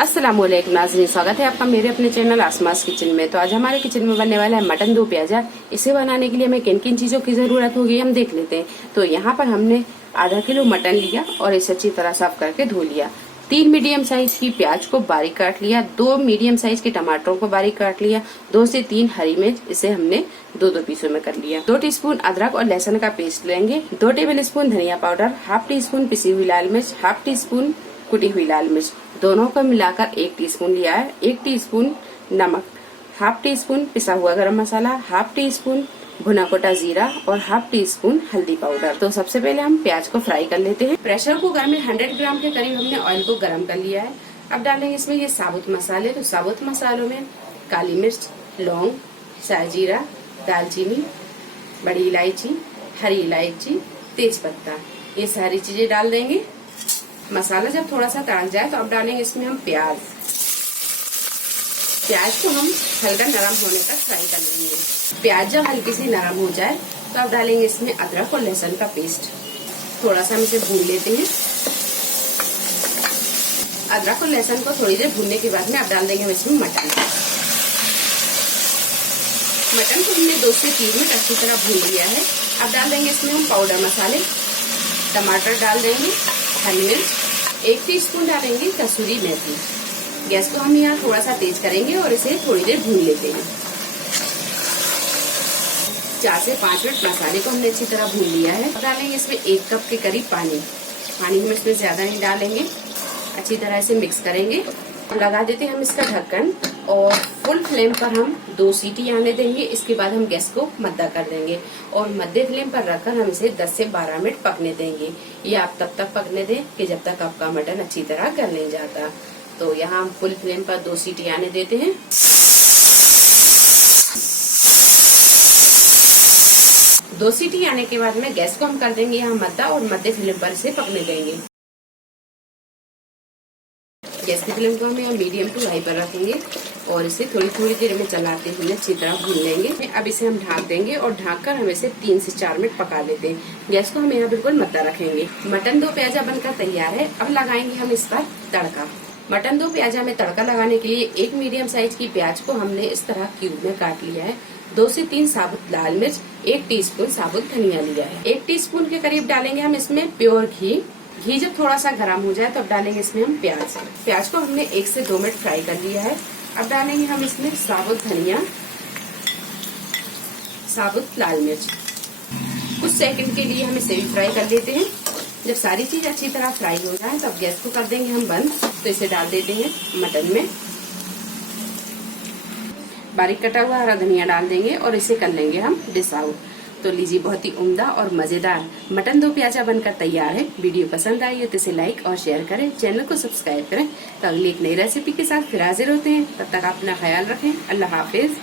अस्सलामुअलैकुम नाज़रीन, स्वागत है आपका मेरे अपने चैनल आसमास किचन में। तो आज हमारे किचन में बनने वाला है मटन दो प्याजा। इसे बनाने के लिए हमें किन किन चीजों की जरूरत होगी हम देख लेते हैं। तो यहाँ पर हमने आधा किलो मटन लिया और इसे अच्छी तरह साफ करके धो लिया। 3 मीडियम साइज की प्याज को बारीक काट लिया। 2 मीडियम साइज के टमाटरों को बारीक काट लिया। 2 से 3 हरी मिर्च, इसे हमने 2 पीसों में कर लिया। 2 टीस्पून अदरक और लहसुन का पेस्ट लेंगे। 2 टेबल स्पून धनिया पाउडर, हाफ टी स्पून पिसी हुई लाल मिर्च, हाफ टी स्पून कुटी हुई लाल मिर्च, दोनों को मिलाकर 1 टीस्पून लिया है। 1 टीस्पून नमक, हाफ टी स्पून पिसा हुआ गरम मसाला, हाफ टी स्पून भुना कोटा जीरा और हाफ टी स्पून हल्दी पाउडर। तो सबसे पहले हम प्याज को फ्राई कर लेते हैं। प्रेशर कुकर में 100 ग्राम के करीब हमने ऑयल को गर्म कर लिया है। अब डालेंगे इसमें ये साबुत मसाले। तो साबुत मसालों में काली मिर्च, लौंग, साजीरा, दालचीनी, बड़ी इलायची, हरी इलायची, तेज पत्ता, ये सारी चीजें डाल देंगे। मसाला जब थोड़ा सा तड़क जाए तो अब डालेंगे इसमें हम प्याज। प्याज को हम हल्का नरम होने तक फ्राई कर लेंगे। प्याज जब हल्की सी नरम हो जाए तो अब डालेंगे इसमें अदरक और लहसुन का पेस्ट। थोड़ा सा हम इसे भून लेते हैं। अदरक और लहसुन को थोड़ी देर भूनने के बाद में अब डाल देंगे हम इसमें मटन। मटन को हमने 2 से 3 मिनट अच्छी तरह भून लिया है। अब डाल देंगे इसमें हम पाउडर मसाले। टमाटर डाल देंगे, हरी मिर्च, 1 टीस्पून डालेंगे कसूरी मेथी। गैस को हम यहाँ थोड़ा सा तेज करेंगे और इसे थोड़ी देर भून लेते हैं। 4 से 5 मिनट मसाले को हमने अच्छी तरह भून लिया है। अब डालेंगे इसमें 1 कप के करीब पानी। पानी हम इसमें ज्यादा नहीं डालेंगे, अच्छी तरह इसे मिक्स करेंगे। लगा देते हैं हम इसका ढक्कन और फुल फ्लेम पर हम 2 सीटी आने देंगे। इसके बाद हम गैस को मद्दा कर देंगे और मध्य फ्लेम पर रखकर हम इसे 10 से 12 मिनट पकने देंगे। ये आप तब तक पकने दें कि जब तक आपका मटन अच्छी तरह गल नहीं जाता। तो यहाँ हम फुल फ्लेम पर 2 सीटी आने देते हैं। दो सीटी आने के बाद में गैस को हम कर देंगे यहाँ मद्दा और मध्य फ्लेम पर इसे पकने देंगे। गैस की फ्लेम को हम यहाँ मीडियम टू हाई पर रखेंगे और इसे थोड़ी देर में चलाते हुए अच्छी तरह भून लेंगे। अब इसे हम ढक देंगे और ढककर हम इसे 3 से 4 मिनट पका लेते हैं। गैस को हम यहाँ बिल्कुल मद्दा रखेंगे। मटन दो प्याजा बनकर तैयार है। अब लगाएंगे हम इस पर तड़का। मटन दो प्याजा में तड़का लगाने के लिए 1 मीडियम साइज की प्याज को हमने इस तरह क्यूब में काट लिया है। 2 से 3 साबुत लाल मिर्च, 1 टीस्पून साबुत धनिया लिया है। 1 टीस्पून के करीब डालेंगे हम इसमें प्योर घी। घी जब थोड़ा सा गर्म हो जाए तो अब डालेंगे इसमें हम प्याज। प्याज को हमने 1 से 2 मिनट फ्राई कर लिया है। अब डालेंगे हम इसमें साबुत धनिया, साबुत लाल मिर्च। कुछ सेकंड के लिए हम इसे भी फ्राई कर लेते हैं। जब सारी चीज अच्छी तरह फ्राई हो जाए तो अब गैस को कर देंगे हम बंद। तो इसे डाल देते हैं मटन में। बारीक कटा हुआ हरा धनिया डाल देंगे और इसे कर लेंगे हम डिश आउट। तो लीजिए, बहुत ही उम्दा और मजेदार मटन दो प्याजा बनकर तैयार है। वीडियो पसंद आई है तो इसे लाइक और शेयर करें, चैनल को सब्सक्राइब करें। तो अगली एक नई रेसिपी के साथ फिर हाजिर होते हैं। तब तक अपना ख्याल रखें। अल्लाह हाफिज।